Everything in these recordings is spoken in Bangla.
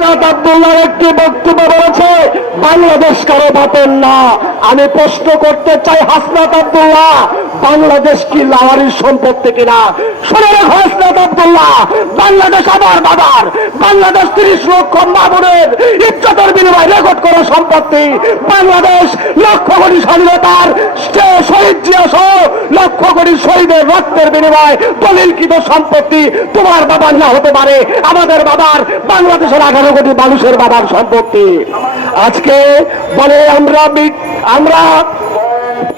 হাসনাত আব্দুল্লাহর একটি বক্তব্য বলেছে বাংলাদেশ কারো বাপের না। আমি প্রশ্ন করতে চাই, হাসনাত আব্দুল্লাহ বাংলাদেশ কি লাওয়ারির সম্পত্তি কিনা? শুনে রাখো হাসনাত আব্দুল্লাহ, বাংলাদেশ আমার বাবার, বাংলাদেশ 30 লক্ষ মা বোনের ইজ্জতের বিনিময়ে রেকর্ড করা সম্পত্তি। বাংলাদেশ লক্ষ কোটি স্বাধীনতার শহীদ জিয়া সহ লক্ষ কোটি শহীদের রক্তের বিনিময়ে দলিলকৃত সম্পত্তি। তোমার বাবার না হতে পারে, আমাদের বাবার, বাংলাদেশের 11 কোটি মানুষের বাবার সম্পত্তি। আজকে বলে আমরা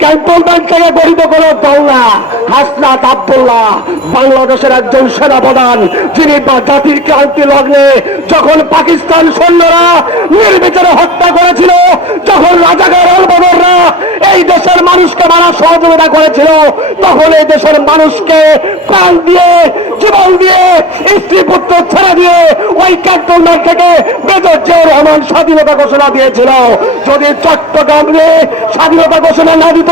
ক্যান্টনমেন্ট থেকে গঠিত কোনো দল না। হাসনাত আব্দুল্লাহ বাংলাদেশের একজন সেনাপ্রধান, যিনি জাতির ক্রান্তি লগ্নে যখন পাকিস্তান সৈন্যরা নির্বিচারে হত্যা করেছিল, যখন রাজাকার আলবদররা এই দেশের মানুষকে মারার সহযোগিতা করেছিল, তখন এই দেশের মানুষকে প্রাণ দিয়ে, জীবন দিয়ে, স্ত্রী পুত্র ছেড়ে দিয়ে ওই ক্যান্টনমেন্ট থেকে মেজর জিয়াউর রহমান স্বাধীনতা ঘোষণা দিয়েছিল। যদি চট্টগ্রামে স্বাধীনতা ঘোষণা না দিত,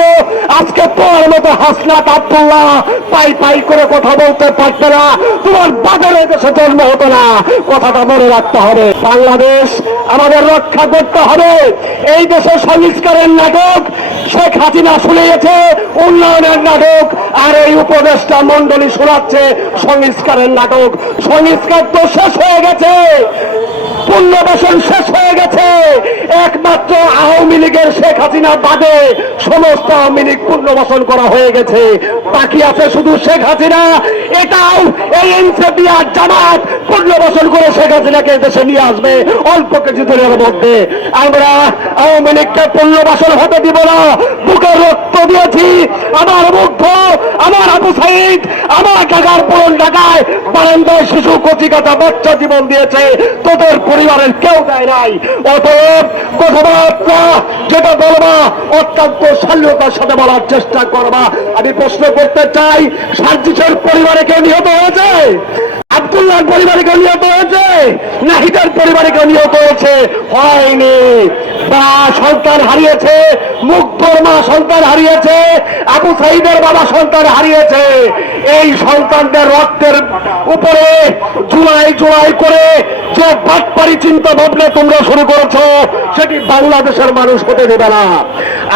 আজকে তোমার মতো হাসনাত আব্দুল্লাহ পাই পাই করে কথা বলতে পারত না, তোমার বাপের এই দেশে জন্ম হতো না। কথাটা মনে রাখতে হবে। বাংলাদেশ আমাদের রক্ষা করতে হবে। এই দেশে সংস্কারের নাটক শেখ হাসিনা শুনিয়েছে, উন্নয়নের নাটক, আর এই উপদেষ্টা মন্ডলী শোনাচ্ছে সংস্কারের নাটক। সংস্কার তো শেষ হয়ে গেছে, পুনর্বাসন শেষ হয়ে গেছে। একমাত্র আওয়ামী লীগের শেখ হাসিনা বাদে সমস্ত আওয়ামী লীগ পুনর্বাসন করা হয়ে গেছে। বাকি আছে শুধু শেখ হাসিনা। এটাও এই এনসিপি আর জামাত পুনর্বাসন করে শেখ হাসিনাকে দেশে নিয়ে আসবে অল্প কিছুদিনের মধ্যে। আমরা আওয়ামী লীগকে পুনর্বাসন হতে দিব না। বুকে রক্ত দিয়েছি, আমার মুগ্ধ, আমার আবু সাইদ, আমার ঢাকার পুরন ঢাকায় বারান্দায় শিশু কচিকাটা বাচ্চা জীবন দিয়েছে, তোদের পরিবারের কেউ দেয় নাই। অতএব কথাবার্তা যেটা বলবা অত্যন্ত শালীনতার সাথে বলার চেষ্টা করবা। আমি প্রশ্ন করতে চাই, সার্জিসের পরিবারে কেউ নিহত হয়েছে? আব্দুল্লাহর পরিবারে কেউ নিহত হয়েছে? নাহিদের পরিবারে কেউ নিহত হয়েছে? হয়নি। বা সন্তান হারিয়েছে, মুগ্ধর মা সন্তান হারিয়েছে, আবু সাইদের বাবা সন্তান হারিয়েছে। এই সন্তানদের রক্তের উপরে জুলাই জুলাই করে যে বাটপাড়ি চিন্তা ভাবনা তোমরা শুরু করেছো, সেটি বাংলাদেশের মানুষ হতে দেবে না।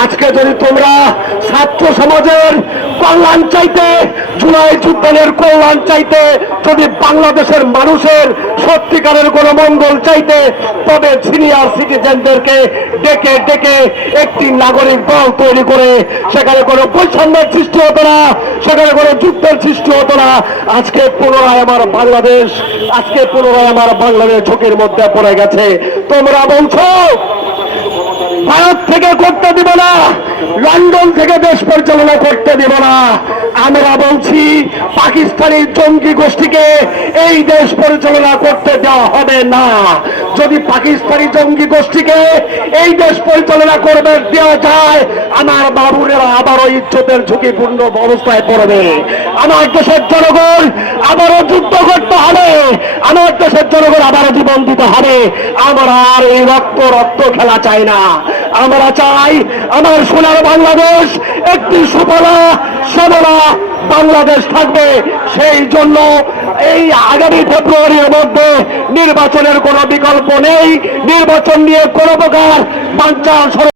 আজকে যদি তোমরা ছাত্র সমাজের কল্যাণ চাইতে, জুলাই যুদ্ধের কল্যাণ চাইতে, যদি বাংলাদেশের মানুষের সত্যিকারের কোনো মঙ্গল চাইতে, তবে সিনিয়র সিটিজেনদেরকে ডেকে ডেকে একটি নাগরিক দল তৈরি করে সেখানে কোনো বৈষম্যের সৃষ্টি হতো না, সেখানে কোনো যুদ্ধের সৃষ্টি হতো না। আজকে পুনরায় আমার বাংলাদেশ ঝুঁকির মধ্যে পড়ে গেছে। তোমরা বলছো ভারত থেকে করতে দিব না, লন্ডন থেকে দেশ পরিচালনা করতে দিব না। আমরা বলছি পাকিস্তানি জঙ্গি গোষ্ঠীকে এই দেশ পরিচালনা করতে দেওয়া হবে না। যদি পাকিস্তানি জঙ্গি গোষ্ঠীকে এই দেশ পরিচালনা করবে দেওয়া যায়, আমার বাবুরেরা আবারও ইজ্জতের ঝুঁকিপূর্ণ অবস্থায় পড়বে। আমার দেশের জনগণ আবারও যুদ্ধ করতে হবে, আমার দেশের জনগণ আবারও জীবন দিতে হবে। আমরা আর এই রক্ত রক্ত খেলা চাই না। আমরা চাই আমার সোনার বাংলাদেশ একটি সুফলা সবলা বাংলাদেশ থাকবে। সেই জন্য এই আগামী ফেব্রুয়ারির মধ্যে নির্বাচনের কোনো বিকল্প নেই। নির্বাচন নিয়ে কোনো প্রকার বাঞ্ছাল